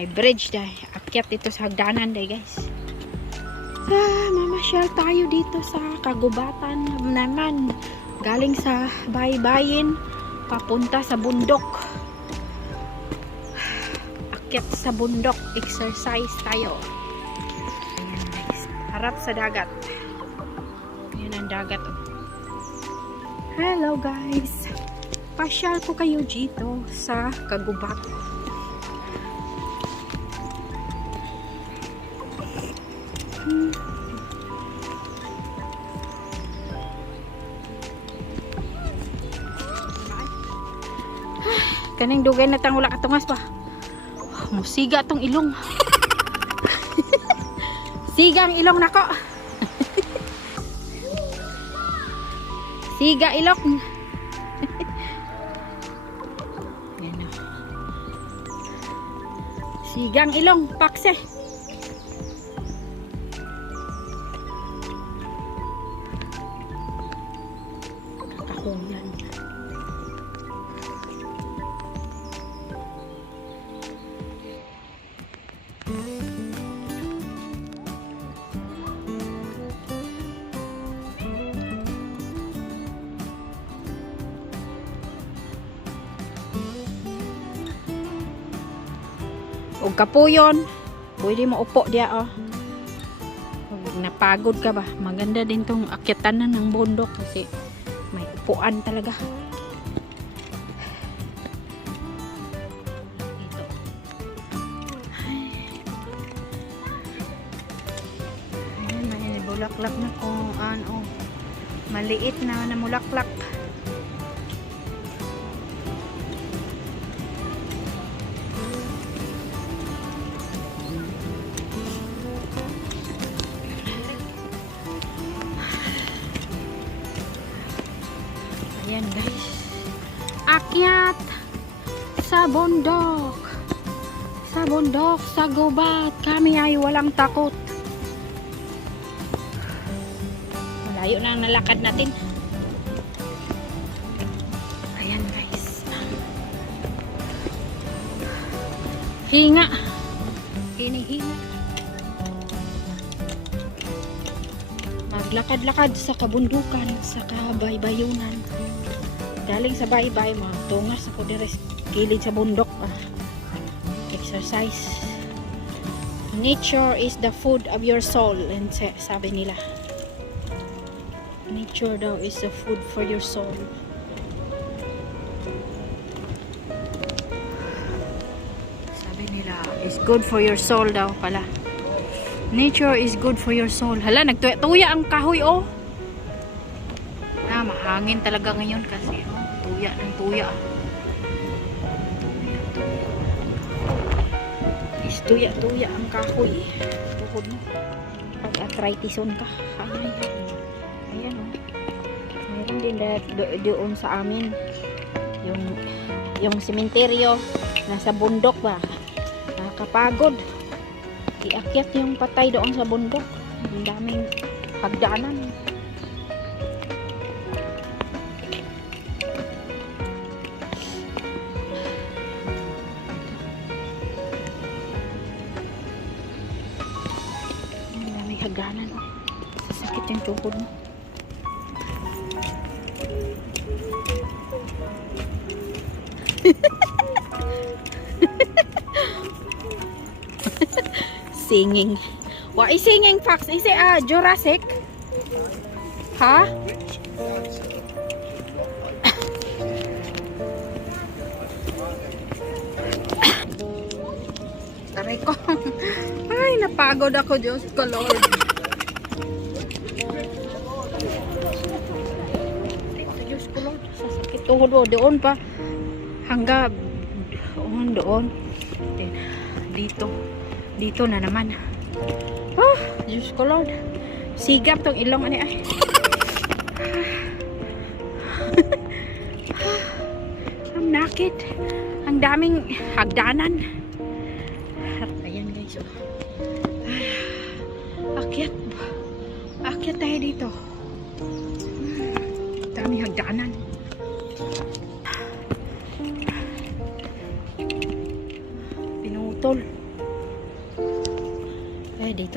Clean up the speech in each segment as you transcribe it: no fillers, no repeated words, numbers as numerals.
May bridge dahil. Akyat dito sa hagdanan dahil guys. Mamasyal tayo dito sa kagubatan naman. Galing sa baybayin papunta sa bundok. Akyat sa bundok. Exercise tayo. Ayan guys. Harap sa dagat. Ayan ang dagat. Hello guys. Pasyal ko kayo dito sa kagubatan. Kaning dugay na tang wala katungas pa. Musiga tong ilong. Sigang ilong nako. Siga ilong. Yan o. Sigang ilong pakse. Kakahuyan. O kapuyon, pwede mo upo diya oh. Napagod ka ba? Maganda din tong akyatanan ng bundok kasi may upuan talaga. Dito. Ayan, may bulaklak na kung ano. Maliit na namulaklak. Ayan guys, akyat sa bundok, sa gubat. Kami ay walang takot. Malayo na ang nalakad natin. Ayan guys, hinga, hinihinga. Maglakad-lakad sa kabundukan, sa kabaybayunan. Galing sa baybay, mga tungas ako dire gilid sa bundok. Exercise. Nature is the food of your soul. And sabi nila, nature daw is the food for your soul. Sabi nila, is good for your soul daw pala. Nature is good for your soul. Hala, nagtuya ang kahoy oh. Mahangin talaga ngayon kasi oh, tuya ng tuya. Is tuya ang kahoy. Tukod mo. Pag arthritison ka. Ayan oh. Meron din doon sa amin. Yung sementeryo nasa bundok ba. Nakakapagod. Iakyat yung patay doon sa bundok. Ang daming hagdanan. Hagdanan oh. Sasakit yung tuhod mo. Singing. What is singing, Fox? Is it Jurassic? Ha? Taray ko. Ay, napagod ako, Diyos ko, Lord. Diyos ko, Lord. Sasakit tuhod mo. Doon pa. Hanggang doon. Dito na naman. Oh, Diyos ko, Lord. Sigap tong ilong. Ano ay. I'm naked. Ang daming hagdanan. Ayan guys. Akyat tayo dito. Daming hagdanan. Pinutol.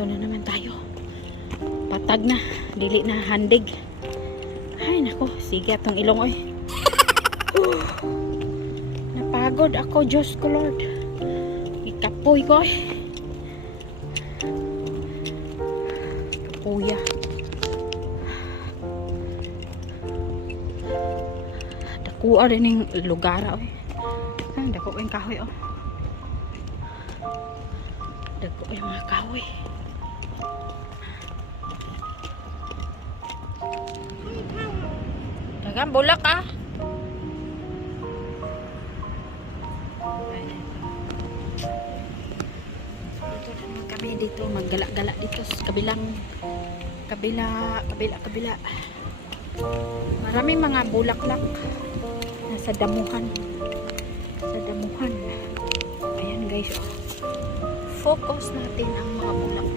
dito na naman tayo. Patag na, dili na handig. Ay nako, sige atong ilong oy. Napagod ako, Diyos ko Lord. Ikapoy ko eh. Kapuya. Dakuha rin yung lugar oy. Dako yung kahoy oh. Dako yung mga kahoy. Dagang bulak ah. Dito naman kami dito. Maggala-gala dito sa kabila. Maraming mga bulaklak. Nasa damuhan. Ayan guys. Oh. Focus natin ang mga bulak.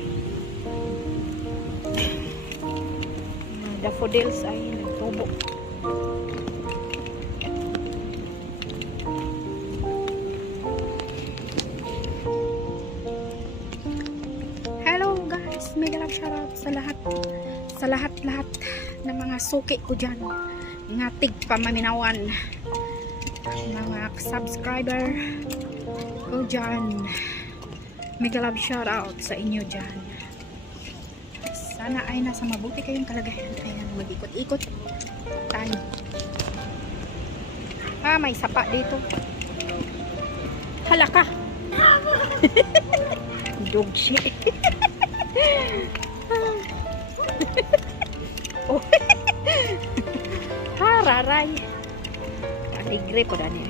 Mga daffodils ay nagtubo. Mega love shoutout sa lahat ng mga suki ko dyan, ngatig pamaminawan, mga subscriber ko dyan. Mega love shoutout sa inyo dyan. Sana ay nasa mabuti kayong kalagayan. Ayan, mag-ikot-ikot tayo. May sapa dito. Halaka. Dog shit. Oh. Hararay. Aligre po dani.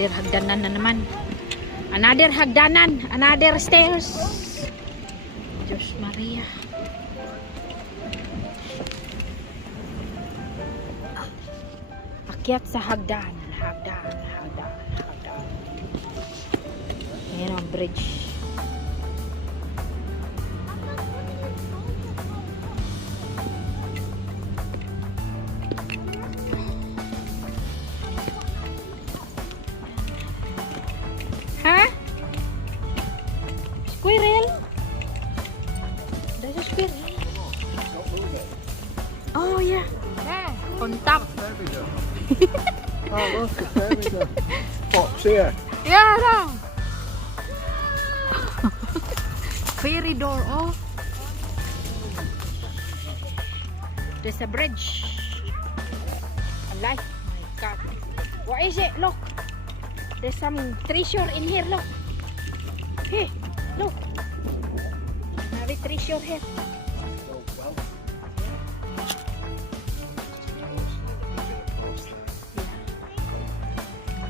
Another hagdanan na naman. Another hagdanan. Another stairs. Diyos Maria. Akyat sa hagdan. Ayan ang bridge. Squirrel? There's a squirrel. Oh yeah. On top. Oh look, there we go. Fox here. Yeah, no. Fairy door, oh. There's a bridge. Alive. My God. What is it? Look. There's some treasure in here, look. Hey, look. Have a treasure here.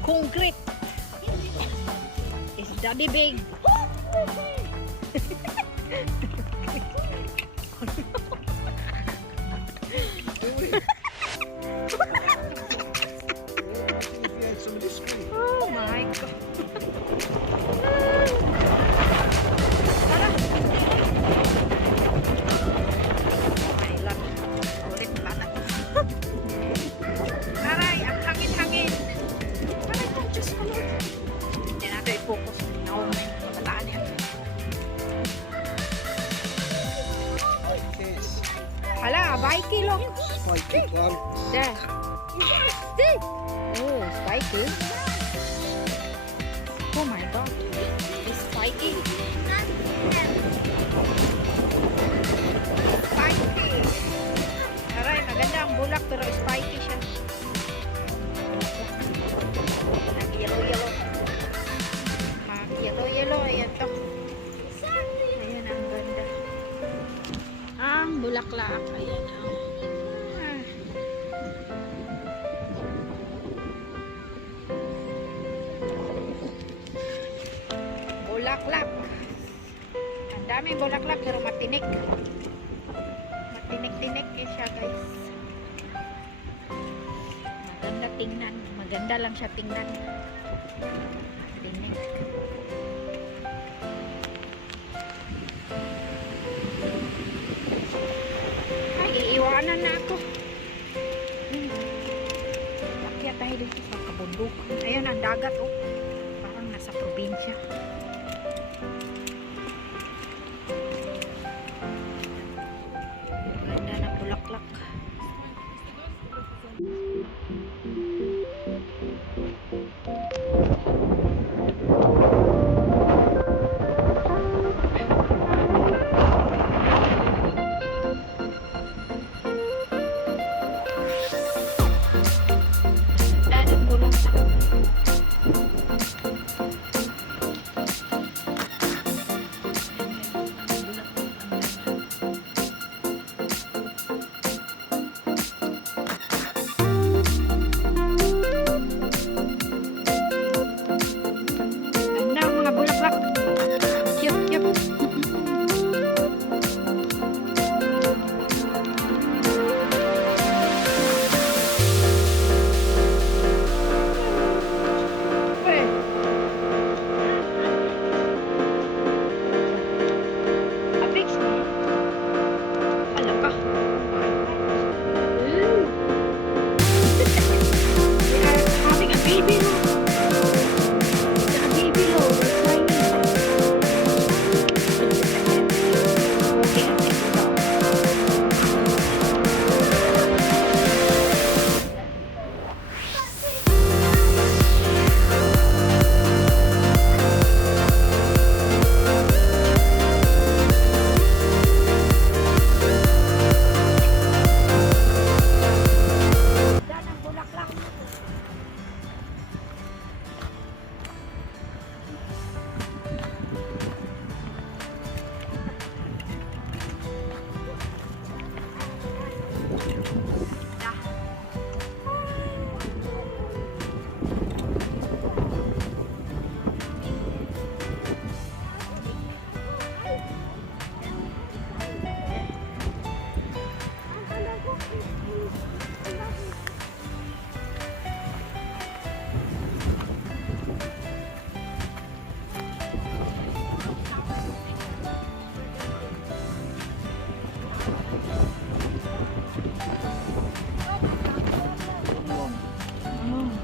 Concrete. It's daddy big. Oh my God. Hala, spiky look. Spiky plant. There. Oh, spiky. Oh my God. It's spiky. Spiky. Aray, maganda ang bulak pero spiky siya. Nag-yellow-yellow. Mag-yellow-yellow. Ayan to. Ayan, ang ganda. Ang bulaklak. Ayan. Bulaklak. Ang daming bulaklak pero matinik. Tinik-tinik siya guys. Maganda tingnan. Maganda lang siya tingnan. Tinik. Ay, iiwanan na ako. Akyat tayo dito sa kabundok. Ayan ang dagat oh. Parang nasa probinsya. Ganda ng bulaklak. Ganda ng bulaklak. Ganda ang mga bulaklak. Cute, cute. Uy. Apix mo. Hala ka. We are having a baby no. A baby no. Okay, I think so. Dan ang bulaklak.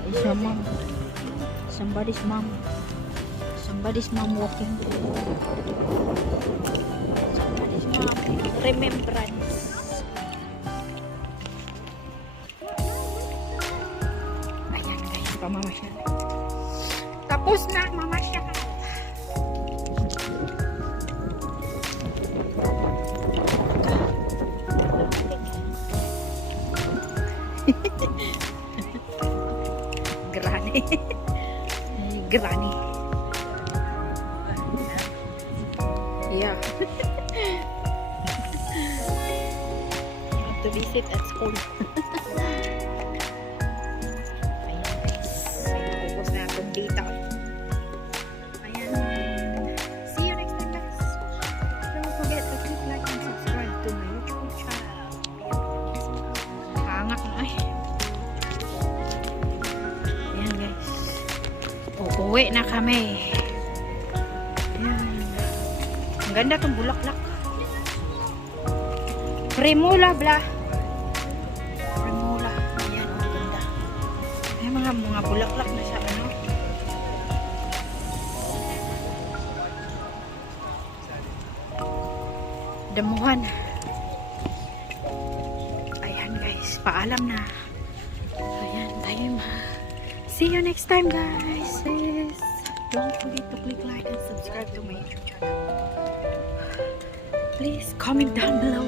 It's your mom. Somebody's mom. Somebody's mom walking. Somebody's mom. Remembrance. Ayan guys, pamamasyal. Tapos na, mamasyal. Granny. Granny. Yeah. You have to visit at school. Ayan guys. May naubos na akong data. Ayan. See you next time guys. Don't forget to click like and subscribe to my YouTube channel. Hangat na ay. Ayan guys. Uuwi na kami. Ayan. Ang ganda tong bulaklak. Primula bla. Primula. Ayan, ang ganda. Ayan mga bulaklak na siya ano. Damuhan. Ayan guys, paalam na. Ayan, tayo see you next time guys. Yes. Don't forget to click like and subscribe to my YouTube channel. Please comment down below.